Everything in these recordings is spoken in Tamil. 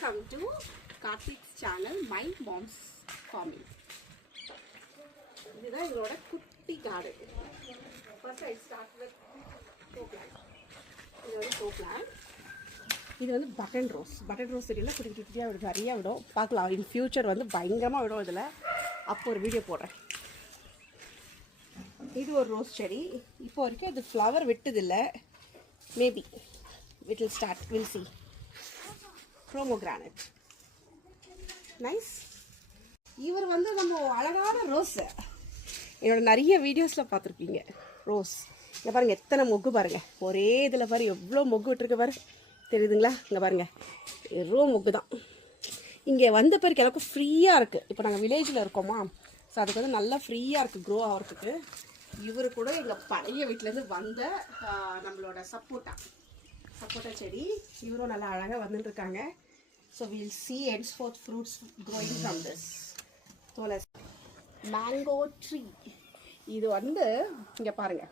Welcome to Karthik's channel, My Mom's Farming. This is a kutti garden. First I start with toe plant. This is toe plant. This is button rose. Button rose is a very in future video. This is a rose cherry. Now the flower maybe it will start. We'll see. Pomegranate. Nice. இவர் நம்ம அழகான ரோஸ் என்னோட நிறைய வீடியோஸ்ல பாத்துருப்பீங்க. ரோஸ் இங்க பாருங்க எத்தனை மொக்கு பாருங்க. ஒரே இதுல பாரு எவ்வளவு மொக்கு விட்டுருக்கு பாரு. தெரியுதுங்களா? இங்க பாருங்க. ரோ மொக்கு தான். இங்க வந்த பிறகு எனக்கு ஃப்ரீயா இருக்கு. இப்போ நாங்க வில்லேஜ்ல இருக்கோமா. சோ அதுக்கு நல்லா ஃப்ரீயா இருக்கு க்ரோ ஆவறதுக்கு. இவரு கூட எங்க பழைய வீட்ல இருந்து வந்த நம்மளோட சப்போட்டா செடி இவரும் நல்லா அழகா வந்துட்டு இருக்காங்க. So we'll see henceforth fruits growing from this. So let's mango tree. இது இங்க பாருங்க.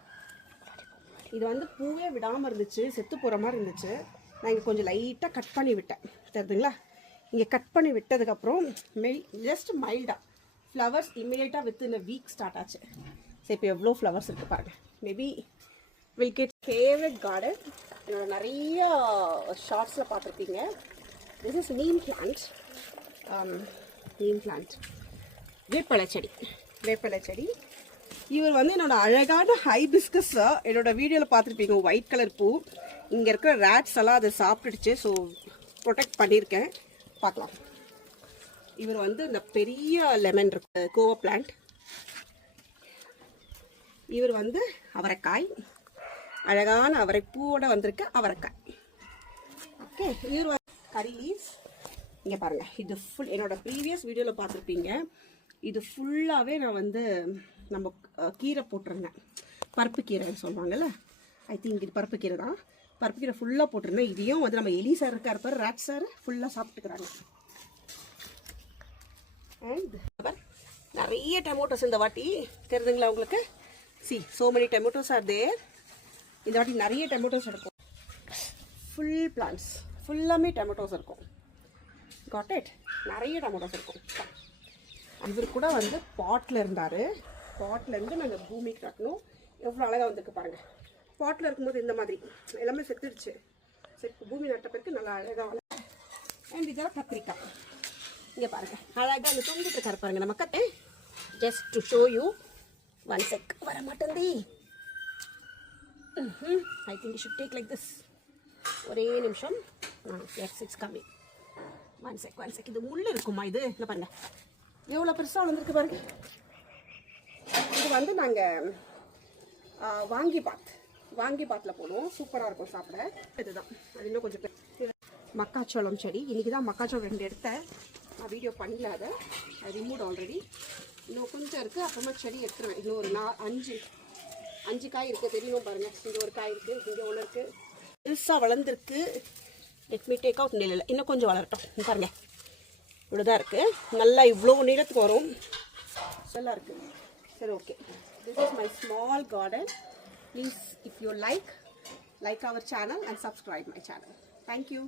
இது பூவே விடாம இருந்துச்சு, செத்து போற மாதிரி இருந்துச்சு. நான் இங்க கொஞ்சம் லைட்டா கட் பண்ணி விட்டேன். தெரியுதுங்களா? இங்க கட் பண்ணி விட்டதுக்கு அப்புறம் just மைல்டா flowers immediately within a week start ஆச்சு. சோ இப்போ எவ்வளவு flowers இருக்கு பாருங்க. Maybe we'll get favorite garden. என்னோட நிறைய ஷார்ட்ஸ்ல பாத்திருப்பீங்க. This is neem plant. வேப்பலை செடி. இவர் என்னோட அழகான ஹைபிஸ்கஸ் என்னோட வீடியோல பாத்திருப்பீங்க. ஒயிட் கலர் பூ. இங்க இருக்கிற ராட்ஸ் எல்லாம் அதை சாப்பிட்டுடுச்சு. ஸோ ப்ரொடெக்ட் பண்ணியிருக்கேன். பார்க்கலாம். இவர் இந்த பெரிய லெமன் இருக்கு கோவா பிளான்ட். இவர் அவரைக்காய். அழகான அவரை பூவோட வந்திருக்க அவரைக்காய். ஓகே. இவர் கரி லீவ்ஸ். இங்க பாருங்க. இது ஃபுல் என்னோட ப்ரீவியஸ் வீடியோல பார்த்துருப்பீங்க. இது ஃபுல்லாவே நான் நம்ம கீரை போட்டிருந்தேன். பருப்பு கீரைன்னு சொல்லுவாங்கல்ல. ஐ திங்க் இது பருப்பு கீரை தான். பருப்பு கீரை ஃபுல்லாக போட்டிருந்தேன். இதையும் நம்ம எலி சார் இருக்காரு பாரு, ராட் சார் ஃபுல்லாக சாப்பிட்டுக்கிறாங்க. அண்ட் நிறைய டொமேட்டோஸ் இந்த வாட்டி. தெரியுதுங்களா உங்களுக்கு? C so many tomatoes are there. இந்த வாட்டி நிறைய டொமேட்டோஸ் இருக்கும். ஃபுல் பிளான்ட்ஸ் ஃபுல்லாமே டொமேட்டோஸ் இருக்கும். Got it? நிறைய டொமேட்டோஸ் இருக்கும். இவர் கூட பாட்டில் இருந்தார். பாட்டிலேருந்து நாங்கள் பூமிக்கு கட்டணும். எவ்வளோ அழகாக வந்திருக்கு பாருங்கள். பாட்டில் இருக்கும்போது இந்த மாதிரி எல்லாமே செத்துடுச்சு. பூமி நட்ட பிறகு நல்லா அழகாக வளர்ந்து. அண்ட் இதெல்லாம் கத்திரிக்காய். இங்கே பாருங்கள் அழகாக அந்த தொங்கிட்டு இருக்காரு பாருங்கள். நம்ம கட்டு just to show you. One sec வர மாட்டேந்தி. I think you should take like this. ஒரே நிமிஷம். Yes, it's coming. One sec. இது முள்ள இருக்குமா இது? இங்க பாருங்க. எவ்வளவு பெருசா வந்திருக்கு பாருங்க. இது நாங்க வாங்கி பாத்ல போடுவோம். சூப்பரா இருக்கும் சாப்பிட. இதுதான். அது இன்னும் கொஞ்சம் மக்காச்சோளம் செடி. இன்னைக்கு தான் மக்காச்சோளம் 2 எடுத்தேன். நான் வீடியோ பண்ணல அதை. I removed already. இன்னும் கொஞ்சம் இருக்கு. அப்புறமா செடி எடுத்துருவேன். இன்னும் ஒரு 5 காய் இருக்குது. தெரியும் பாருங்க. இங்கே ஒரு காய் இருக்குது. இங்கே ஒன்று இருக்குது. பெருசாக வளர்ந்துருக்கு. Let me take out. இல்லை இன்னும் கொஞ்சம் வளரட்டும். பாருங்க இவ்வளோதான் இருக்குது. நல்லா இவ்வளோ நீளத்துக்கு வரும். நல்லா இருக்குது. சரி okay. This is my small garden. Please if you like our channel and subscribe my channel. Thank you.